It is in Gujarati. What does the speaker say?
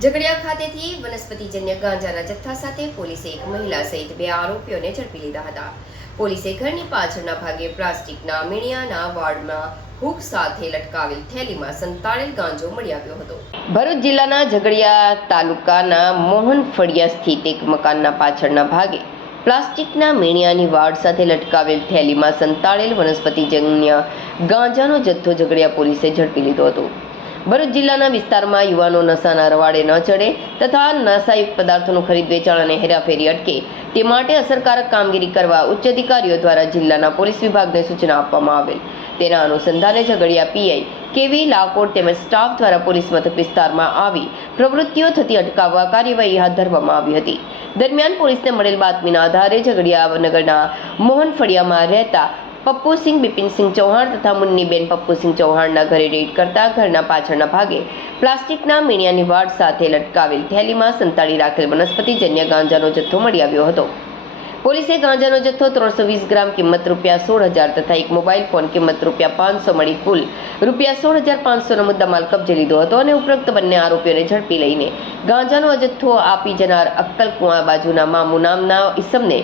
ઝઘડિયા ખાતેથી વનસ્પતિજન્ય ગાંજાના જથ્થા સાથે પોલીસે એક મહિલા સહિત 2 આરોપીઓને ઝડપી લીધા હતા. પોલીસે ઘરની પાછળના ભાગે પ્લાસ્ટિકના મીણિયાના વાડમાં હૂક સાથે લટકાવેલ થેલીમાં સંતાડેલ ગાંજો મળી આવ્યો હતો. ભરૂચ જિલ્લાના ઝઘડિયા તાલુકાના મોહનફળિયા સ્થિત એક મકાનના પાછળના ભાગે પ્લાસ્ટિકના મીણિયાની વાડ સાથે લટકાવેલ થેલીમાં સંતાડેલ વનસ્પતિજન્ય ગાંજાનો જથ્થો ઝઘડિયા પોલીસે ઝડપી લીધો હતો. ભરૂચ જિલ્લાના વિસ્તારમાં યુવાનો નશાના રવાડે ન ચડે તથા નશાયુક્ત પદાર્થોનું ખરીદ વેચાણ અને હેરાફેરી અટકે તે માટે અસરકારક કામગીરી કરવા ઉચ્ચ અધિકારીઓ દ્વારા જિલ્લાના પોલીસ વિભાગને સૂચના આપવામાં આવેલ. તેના અનુસંધાને ઝઘડિયા પીઆઈ કેવી લાકોડ તેમજ સ્ટાફ દ્વારા પોલીસ મથક વિસ્તારમાં આવી પ્રવૃત્તિઓ થતી અટકાવવા કાર્યવાહી હાથ ધરવામાં આવી હતી. દરમિયાન પોલીસને મળેલ બાતમીના આધારે ઝઘડિયા નગરના મોહનફળિયામાં રહેતા પપ્પુસિંહ બિપિનસિંહ ચૌહાણ તથા મુન્નીબેન પપ્પુસિંહ ચૌહાણના ઘરે રેડ કરતા ઘરના પાછળના ભાગે પ્લાસ્ટિકના મીણિયાની વાડ સાથે લટકાવેલ થેલીમાં સંતાડી રાખેલ વનસ્પતિજન્ય ગાંજાનો જથ્થો મળી આવ્યો હતો. પોલીસે ગાંજાનો જથ્થો 320 ગ્રામ કિંમત ₹16,000 તથા એક મોબાઈલ ફોન કિંમત ₹500 મળી કુલ ₹16,500નો મુદ્દામાલ કબજે લીધો હતો અને ઉપરોક્ત બંને આરોપીઓને ઝડપી લઈને ગાંજાનો જથ્થો આપી જનાર અક્કલકુવા બાજુના મામુ નામના ઈસમને